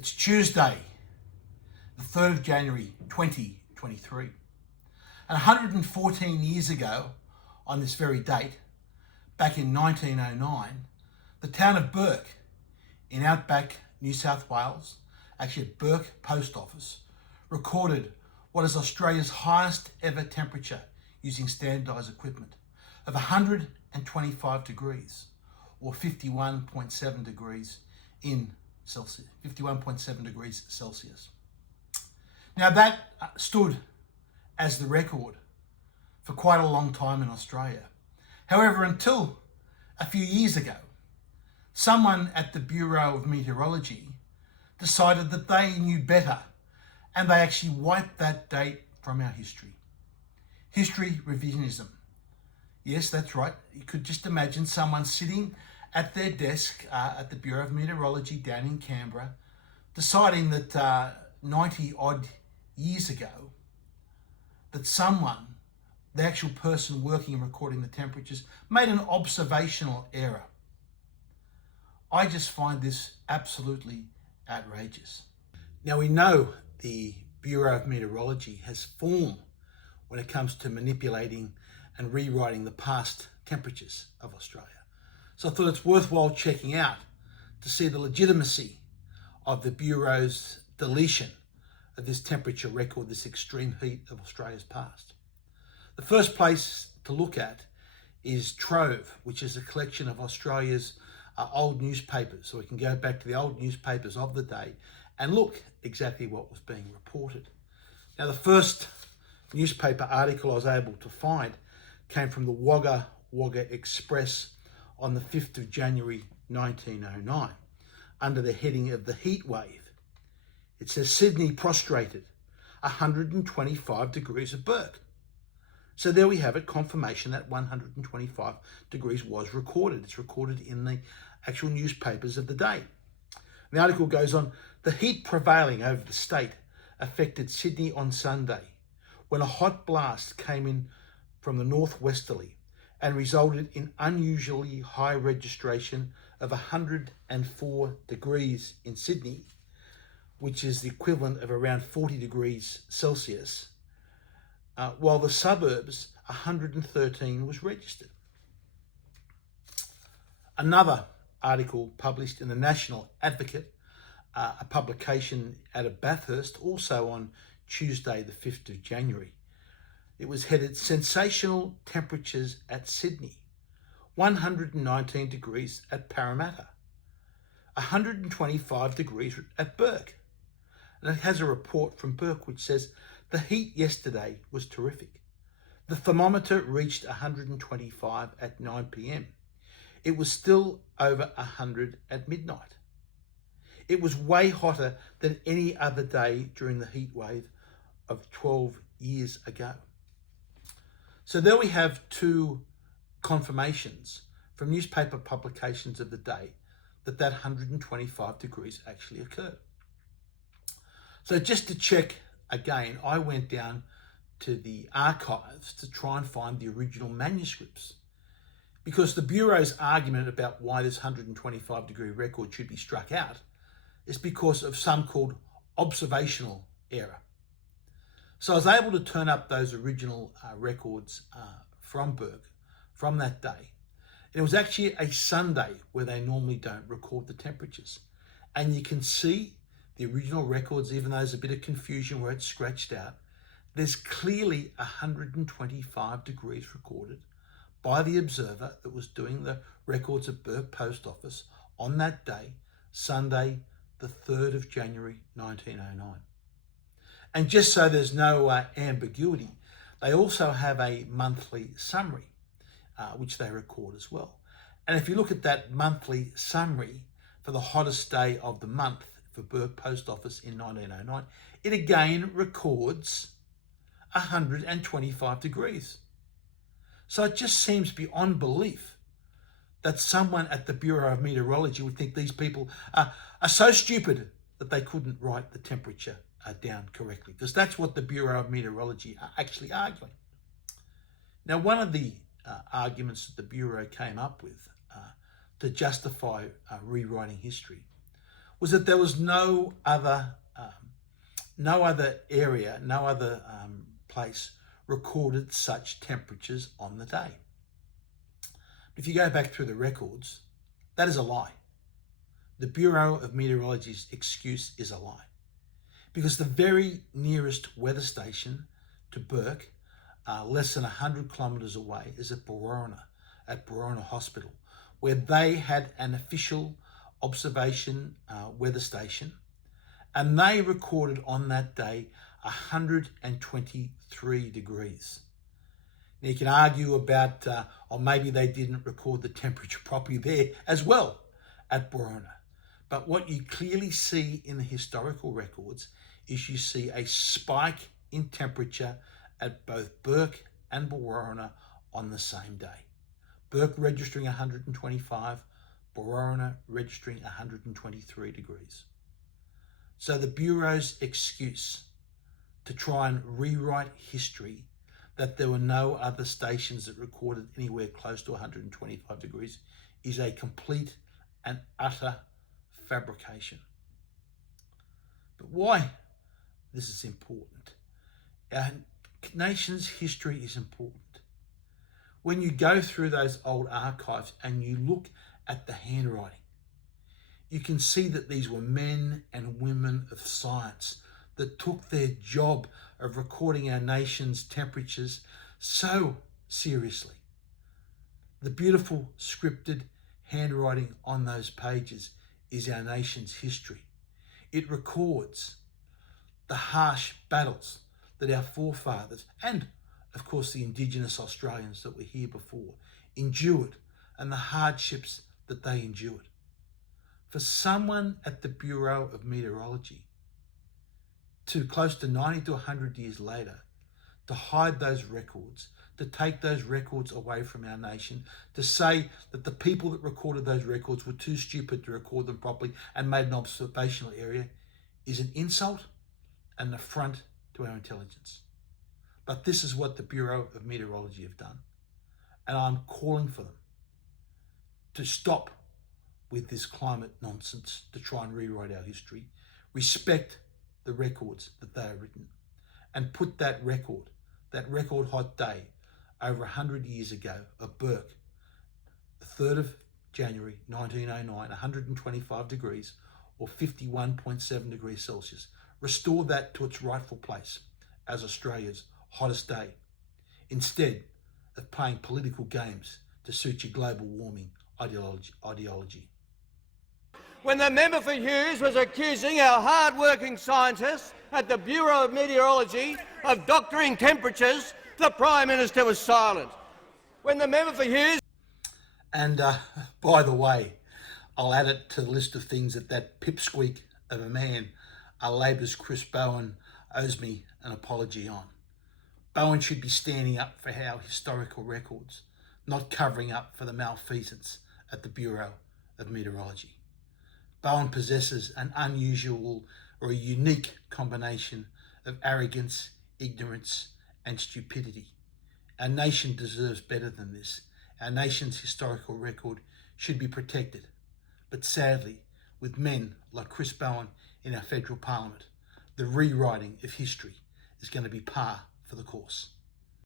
It's Tuesday, the 3rd of January 2023. And 114 years ago, on this very date, back in 1909, the town of Bourke in outback New South Wales, actually at Bourke Post Office, recorded what is Australia's highest ever temperature using standardised equipment of 125 degrees or 51.7 degrees in Celsius, 51.7 degrees Celsius. Now that stood as the record for quite a long time in Australia. However, until a few years ago, someone at the Bureau of Meteorology decided that they knew better, and they actually wiped that date from our history. History revisionism. Yes, that's right. You could just imagine someone sitting at their desk at the Bureau of Meteorology down in Canberra, deciding that 90 odd years ago, that someone, the actual person working and recording the temperatures, made an observational error. I just find this absolutely outrageous. Now, we know the Bureau of Meteorology has form when it comes to manipulating and rewriting the past temperatures of Australia. So I thought it's worthwhile checking out to see the legitimacy of the Bureau's deletion of this temperature record, this extreme heat of Australia's past. The first place to look at is Trove, which is a collection of Australia's old newspapers. So we can go back to the old newspapers of the day and look exactly what was being reported. Now, the first newspaper article I was able to find came from the Wagga Wagga Express on the 5th of January 1909 under the heading of the heat wave. It says Sydney prostrated, 125 degrees at Bourke. So there we have it, confirmation that 125 degrees was recorded. It's recorded in the actual newspapers of the day. The article goes on, the heat prevailing over the state affected Sydney on Sunday when a hot blast came in from the northwesterly and resulted in unusually high registration of 104 degrees in Sydney, which is the equivalent of around 40 degrees Celsius, while the suburbs 113 was registered. Another article published in the National Advocate, a publication out of Bathurst, also on Tuesday the 5th of January. It was headed Sensational Temperatures at Sydney, 119 degrees at Parramatta, 125 degrees at Bourke. And it has a report from Bourke which says the heat yesterday was terrific. The thermometer reached 125 at 9 p.m. It was still over 100 at midnight. It was way hotter than any other day during the heat wave of 12 years ago. So there we have two confirmations from newspaper publications of the day that 125 degrees actually occurred. So just to check again, I went down to the archives to try and find the original manuscripts, because the Bureau's argument about why this 125 degree record should be struck out is because of some called observational error. So I was able to turn up those original records from Bourke from that day. It was actually a Sunday where they normally don't record the temperatures. And you can see the original records, even though there's a bit of confusion where it's scratched out, there's clearly 125 degrees recorded by the observer that was doing the records at Bourke Post Office on that day, Sunday, the 3rd of January 1909. And just so there's no ambiguity, they also have a monthly summary, which they record as well. And if you look at that monthly summary for the hottest day of the month for Bourke Post Office in 1909, it again records 125 degrees. So it just seems beyond belief that someone at the Bureau of Meteorology would think these people are so stupid that they couldn't write the temperature down correctly, because that's what the Bureau of Meteorology are actually arguing. Now, one of the arguments that the Bureau came up with to justify rewriting history was that there was no other area, no other place recorded such temperatures on the day. If you go back through the records, that is a lie. The Bureau of Meteorology's excuse is a lie, because the very nearest weather station to Bourke, less than 100 kilometres away, is at Borona Hospital, where they had an official observation weather station, and they recorded on that day 123 degrees. Now you can argue about, or maybe they didn't record the temperature properly there as well at Borona. But what you clearly see in the historical records is you see a spike in temperature at both Bourke and Borona on the same day. Bourke registering 125, Borona registering 123 degrees. So the Bureau's excuse to try and rewrite history, that there were no other stations that recorded anywhere close to 125 degrees, is a complete and utter fabrication. But why this is important? Our nation's history is important. When you go through those old archives and you look at the handwriting, you can see that these were men and women of science that took their job of recording our nation's temperatures so seriously. The beautiful scripted handwriting on those pages is our nation's history. It records the harsh battles that our forefathers, and of course the Indigenous Australians that were here before, endured, and the hardships that they endured. For someone at the Bureau of Meteorology to close to 90 to 100 years later to hide those records, to take those records away from our nation, to say that the people that recorded those records were too stupid to record them properly and made an observational area, is an insult and an affront to our intelligence. But this is what the Bureau of Meteorology have done. And I'm calling for them to stop with this climate nonsense, to try and rewrite our history, respect the records that they have written, and put that record hot day over 100 years ago of Bourke, the 3rd of January 1909, 125 degrees or 51.7 degrees Celsius. Restore that to its rightful place as Australia's hottest day, instead of playing political games to suit your global warming ideology. When the member for Hughes was accusing our hard-working scientists at the Bureau of Meteorology of doctoring temperatures, the Prime Minister was silent. When the member for Hughes... And by the way, I'll add it to the list of things that pipsqueak of a man, Labor's Chris Bowen, owes me an apology on. Bowen should be standing up for our historical records, not covering up for the malfeasance at the Bureau of Meteorology. Bowen possesses an unusual or a unique combination of arrogance, ignorance, and stupidity. Our nation deserves better than this. Our nation's historical record should be protected. But sadly, with men like Chris Bowen in our federal parliament, the rewriting of history is going to be par for the course.